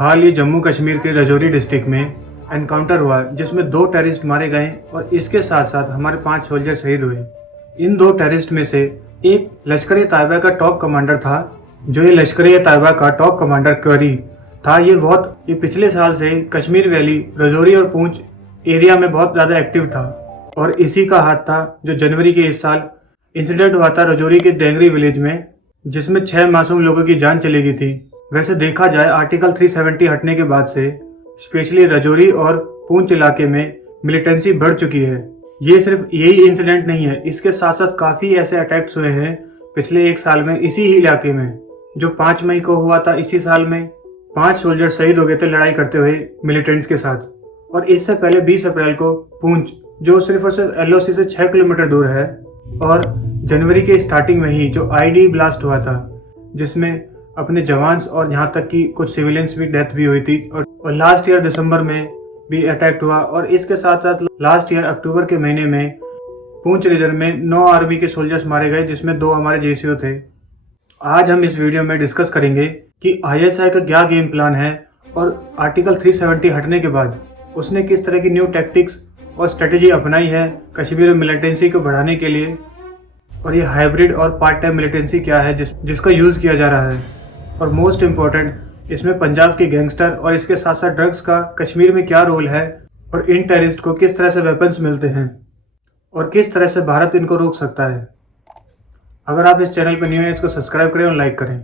हाल ही जम्मू कश्मीर के राजौरी डिस्ट्रिक्ट में एनकाउंटर हुआ जिसमें 2 टेररिस्ट मारे गए और इसके साथ साथ हमारे 5 सोल्जर शहीद हुए। इन 2 टेररिस्ट में से एक लश्कर-ए-तैयबा का टॉप कमांडर था। जो ये लश्कर-ए-तैयबा का टॉप कमांडर क्वेरी था, ये पिछले साल से कश्मीर वैली, राजौरी और पूंछ एरिया में बहुत ज़्यादा एक्टिव था और इसी का हाथ था जो जनवरी के इस साल इंसिडेंट हुआ था राजौरी के डेंगरी विलेज में, जिसमें 6 मासूम लोगों की जान चली गई थी। वैसे देखा जाए आर्टिकल 370 हटने के बाद से स्पेशली राजौरी और पूंछ इलाके में मिलिटेंसी बढ़ चुकी है। ये सिर्फ यही इंसिडेंट नहीं है, इसके साथ साथ काफ़ी ऐसे अटैक्स हुए हैं पिछले 1 साल में इसी ही इलाके में। जो 5 मई को हुआ था, इसी साल में 5 सोल्जर शहीद हो गए थे लड़ाई करते हुए मिलिटेंट्स के साथ। और इससे पहले 20 अप्रैल को पूंछ, जो सिर्फ और सिर्फ एलओसी से 6 किलोमीटर दूर है, और जनवरी के स्टार्टिंग में ही जो आईडी ब्लास्ट हुआ था जिसमें अपने जवान्स और यहाँ तक कि कुछ सिविलियंस भी डेथ भी हुई थी, और लास्ट ईयर दिसंबर में भी अटैक हुआ। और इसके साथ साथ लास्ट ईयर अक्टूबर के महीने में पूंछ रीजन में 9 आर्मी के सोल्जर्स मारे गए, जिसमें 2 हमारे जेसीओ थे। आज हम इस वीडियो में डिस्कस करेंगे कि आईएसआई का क्या गेम प्लान है और आर्टिकल 370 हटने के बाद उसने किस तरह की न्यू टैक्टिक्स और स्ट्रेटेजी अपनाई है कश्मीर में मिलिटेंसी को बढ़ाने के लिए, और ये हाइब्रिड और पार्ट टाइम मिलिटेंसी क्या है जिसका यूज़ किया जा रहा है। और मोस्ट इम्पॉर्टेंट, इसमें पंजाब के गैंगस्टर और इसके साथ साथ ड्रग्स का कश्मीर में क्या रोल है, और इन टेररिस्ट को किस तरह से वेपन्स मिलते हैं और किस तरह से भारत इनको रोक सकता है। अगर आप इस चैनल पर न्यू हैं, इसको सब्सक्राइब करें और लाइक करें।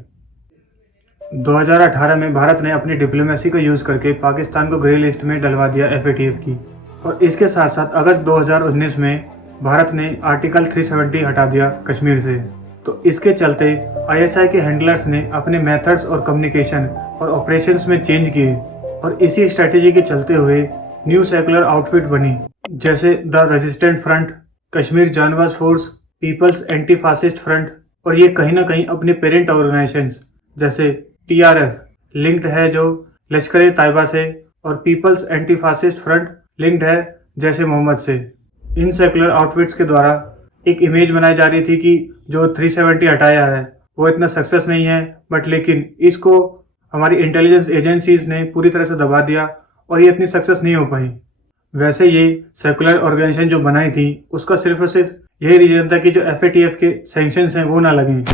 2018 में भारत ने अपनी डिप्लोमेसी को यूज़ करके पाकिस्तान को ग्रे लिस्ट में डलवा दिया FATF की, और इसके साथ साथ अगस्त 2019 में भारत ने आर्टिकल 370 हटा दिया कश्मीर से। तो इसके चलते ISI के हैंडलर्स ने अपने मेथड्स और कम्युनिकेशन और ऑपरेशंस में चेंज किए, और इसी स्ट्रेटेजी के चलते हुए न्यू सेकुलर आउटफिट बनी, जैसे the resistant front, Kashmir Janbaz force, people's anti fascist front. और ये कहीं ना कहीं अपने पेरेंट ऑर्गेनाइजेशन जैसे TRF लिंक्ड है जो लश्कर-ए-तैयबा से, और people's anti fascist front linked है जैसे मोहम्मद से। इन सेकुलर आउटफिट्स के द्वारा एक इमेज बनाई जा रही थी कि जो 370 हटाया है वो इतना सक्सेस नहीं है, बट लेकिन इसको हमारी इंटेलिजेंस एजेंसीज ने पूरी तरह से दबा दिया और ये इतनी सक्सेस नहीं हो पाई। वैसे ये सेकुलर ऑर्गेनाइजेशन जो बनाई थी उसका सिर्फ और सिर्फ यही रीजन था कि जो FATF के सैंक्शंस हैं वो ना लगें।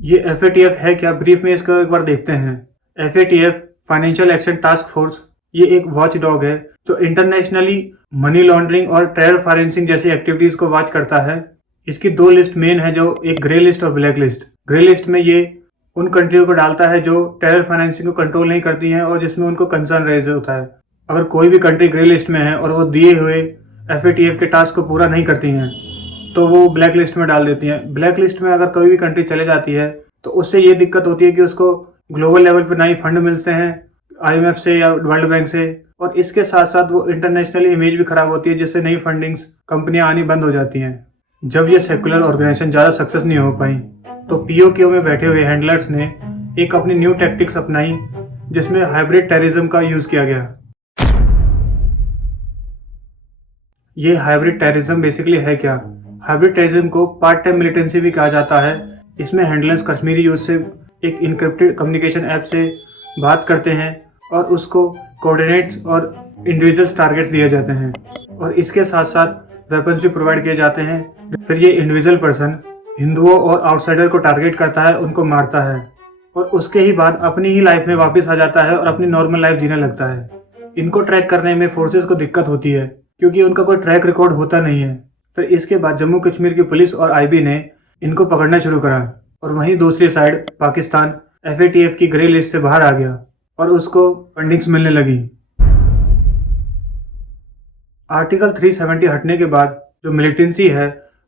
ये FATF है क्या, ब्रीफ में इसको एक बार देखते हैं। FATF financial action task force, ये एक वॉच डॉग है जो इंटरनेशनली मनी लॉन्ड्रिंग और टेरर फाइनेंसिंग जैसी एक्टिविटीज को वॉच करता है। इसकी 2 लिस्ट मेन है, जो एक ग्रे लिस्ट और ब्लैक लिस्ट। ग्रे लिस्ट में ये उन कंट्रियों को डालता है जो टेरर फाइनेंसिंग को कंट्रोल नहीं करती हैं और जिसमें उनको कंसर्न रेज होता है। अगर कोई भी कंट्री ग्रे लिस्ट में है और वो दिए हुए FATF के टास्क को पूरा नहीं करती हैं तो वो ब्लैक लिस्ट में डाल देती हैं। ब्लैक लिस्ट में अगर कोई भी कंट्री चले जाती है तो उससे ये दिक्कत होती है कि उसको ग्लोबल लेवल पर ना ही फंड मिलते हैं IMF से या वर्ल्ड बैंक से, और इसके साथ साथ वो इंटरनेशनल इमेज भी खराब होती है, जिससे नई फंडिंग्स कंपनियां आनी बंद हो जाती हैं। जब ये सेकुलर ऑर्गेनाइजेशन ज़्यादा सक्सेस नहीं हो पाई तो POK में बैठे हुए हैंडलर्स ने एक अपनी न्यू टैक्टिक्स अपनाई, जिसमें हाइब्रिड टेररिज्म का यूज़ किया गया। ये हाइब्रिड टेररिज्म बेसिकली है क्या? हाइब्रिड टेररिज्म को पार्ट टाइम मिलिटेंसी भी कहा जाता है। इसमें हैंडलर्स कश्मीरी यूथ से एक इनक्रिप्टेड कम्युनिकेशन ऐप से बात करते हैं और उसको कोऑर्डिनेट्स और इंडिविजुअल टारगेट्स दिए जाते हैं, और इसके साथ साथ वेपन्स भी प्रोवाइड किए जाते हैं। फिर ये इंडिविजुअल पर्सन हिंदुओं और आउटसाइडर को टारगेट करता है, उनको मारता है, और उसके ही बाद अपनी ही लाइफ में वापस आ जाता है और अपनी नॉर्मल लाइफ जीने लगता है। इनको ट्रैक करने में फोर्सेस को दिक्कत होती है क्योंकि उनका कोई ट्रैक रिकॉर्ड होता नहीं है। फिर इसके बाद जम्मू कश्मीर की पुलिस और IB ने इनको पकड़ना शुरू करा, और वहीं दूसरी साइड पाकिस्तान FATF की ग्रे लिस्ट से बाहर आ गया और उसको फंडिंग्स मिलने लगी। आर्टिकल 370 हटने के बाद जो मिलिटेंसी है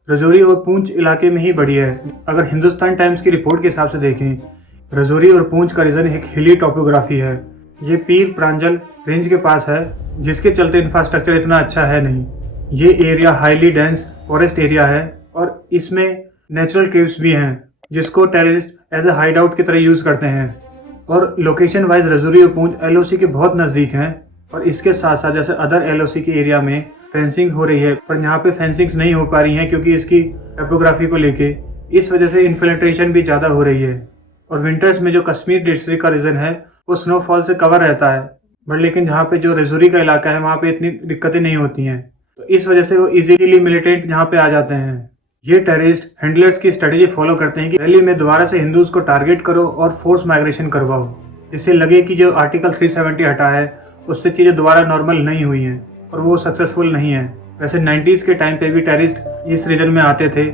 राजौरी और पूंछ इलाके में ही बढ़ी है। अगर हिंदुस्तान टाइम्स की रिपोर्ट के हिसाब से देखें, राजौरी और पूंछ का रीजन एक हिली टॉपोग्राफी है। ये पीर प्रांजल रेंज के पास है, जिसके चलते इंफ्रास्ट्रक्चर इतना अच्छा है नहीं। ये area highly dense forest area है और इसमें नेचुरल केव्स भी हैं जिसको terrorist as a hide out की तरह यूज़ करते हैं। और लोकेशन वाइज राजौरी और पूंछ LOC के बहुत नज़दीक हैं, और इसके साथ साथ जैसे अदर LOC के एरिया में फेंसिंग हो रही है, पर यहाँ पे फेंसिंग्स नहीं हो पा रही हैं क्योंकि इसकी टोपोग्राफी को लेके, इस वजह से इन्फिल्ट्रेशन भी ज़्यादा हो रही है। और विंटर्स में जो कश्मीर डिस्ट्रिक्ट का रीजन है वो स्नोफॉल से कवर रहता है, बट लेकिन जहाँ पे जो रजौरी का इलाका है वहाँ पे इतनी दिक्कतें नहीं होती हैं, तो इस वजह से वो इजीली मिलिटेंट यहाँ पे आ जाते हैं। ये टेररिस्ट हैंडलर्स की स्ट्रेटेजी फॉलो करते हैं कि दिल्ली में दोबारा से हिंदूज को टारगेट करो और फोर्स माइग्रेशन करवाओ, जिससे लगे कि जो आर्टिकल 370 हटा है उससे चीज़ें दोबारा नॉर्मल नहीं हुई हैं और वो सक्सेसफुल नहीं है। वैसे 90s के टाइम पे भी टेररिस्ट इस रीजन में आते थे,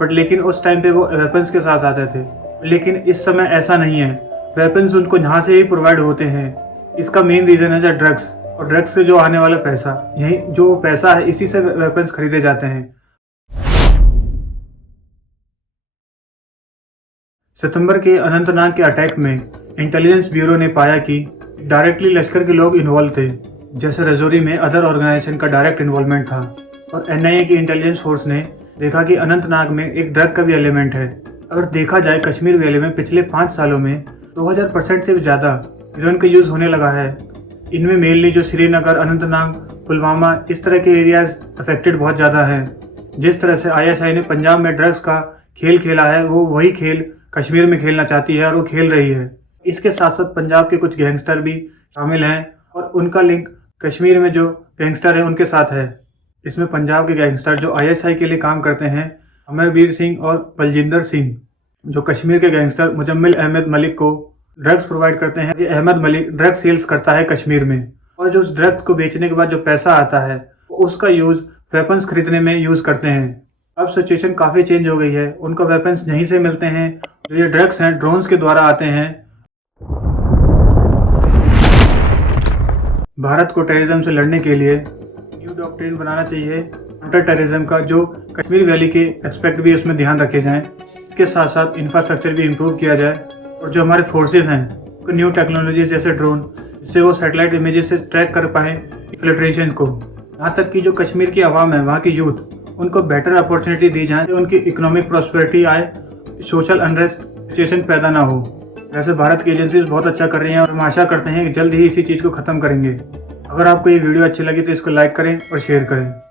बट लेकिन उस टाइम पे वो वेपन्स के साथ आते थे, लेकिन इस समय ऐसा नहीं है। वेपन्स उनको यहाँ से ही प्रोवाइड होते हैं। इसका मेन रीज़न है ड्रग्स, और ड्रग्स से जो आने वाला पैसा, यही जो पैसा है इसी से वेपन्स खरीदे जाते हैं। सितंबर के अनंतनाग के अटैक में इंटेलिजेंस ब्यूरो ने पाया कि डायरेक्टली लश्कर के लोग इन्वॉल्व थे, जैसे रजौरी में अदर ऑर्गेनाइजेशन का डायरेक्ट इन्वॉल्वमेंट था। और एनआईए की इंटेलिजेंस फोर्स ने देखा कि अनंतनाग में एक ड्रग का भी एलिमेंट है। अगर देखा जाए कश्मीर वैली में पिछले 5 सालों में 2000% से भी ज़्यादा हीरोइन का यूज़ होने लगा है। इनमें मेनली जो श्रीनगर, अनंतनाग, पुलवामा इस तरह के एरियाज अफेक्टेड बहुत ज़्यादा हैं। जिस तरह से आईएसआई ने पंजाब में ड्रग्स का खेल खेला है, वो वही खेल कश्मीर में खेलना चाहती है और वो खेल रही है। इसके साथ साथ पंजाब के कुछ गैंगस्टर भी शामिल हैं और उनका लिंक कश्मीर में जो गैंगस्टर हैं उनके साथ है। इसमें पंजाब के गैंगस्टर जो आईएसआई के लिए काम करते हैं, अमरवीर सिंह और बलजिंदर सिंह, जो कश्मीर के गैंगस्टर मुजम्मिल अहमद मलिक को ड्रग्स प्रोवाइड करते हैं। ये अहमद मलिक ड्रग सेल्स करता है कश्मीर में, और जो उस ड्रग्स को बेचने के बाद जो पैसा आता है उसका यूज़ वेपन्स खरीदने में यूज़ करते हैं। अब सिचुएशन काफ़ी चेंज हो गई है, उनको वेपन्स यहीं से मिलते हैं। जो ये ड्रग्स हैं ड्रोन्स के द्वारा आते हैं। भारत को टेररिज्म से लड़ने के लिए न्यू डॉक्ट्रिन बनाना चाहिए काउंटर टेररिज्म का, जो कश्मीर वैली के एस्पेक्ट भी उसमें ध्यान रखे जाएं। इसके साथ साथ इंफ्रास्ट्रक्चर भी इम्प्रूव किया जाए, और जो हमारे फोर्सेस हैं उनको न्यू टेक्नोलॉजी जैसे ड्रोन, जिससे वो सैटेलाइट इमेजेस से ट्रैक कर पाएँ इन्फिल्ट्रेशन को। यहाँ तक कि जो कश्मीर की आवाम है, वहाँ की यूथ, उनको बेटर अपॉर्चुनिटी दी जाए, उनकी इकोनॉमिक प्रॉस्पेरिटी आए, सोशल अनरेस्ट सिचुएशन पैदा ना हो। वैसे भारत की एजेंसीज बहुत अच्छा कर रही हैं और हम आशा करते हैं कि जल्द ही इसी चीज़ को ख़त्म करेंगे। अगर आपको ये वीडियो अच्छी लगी तो इसको लाइक करें और शेयर करें।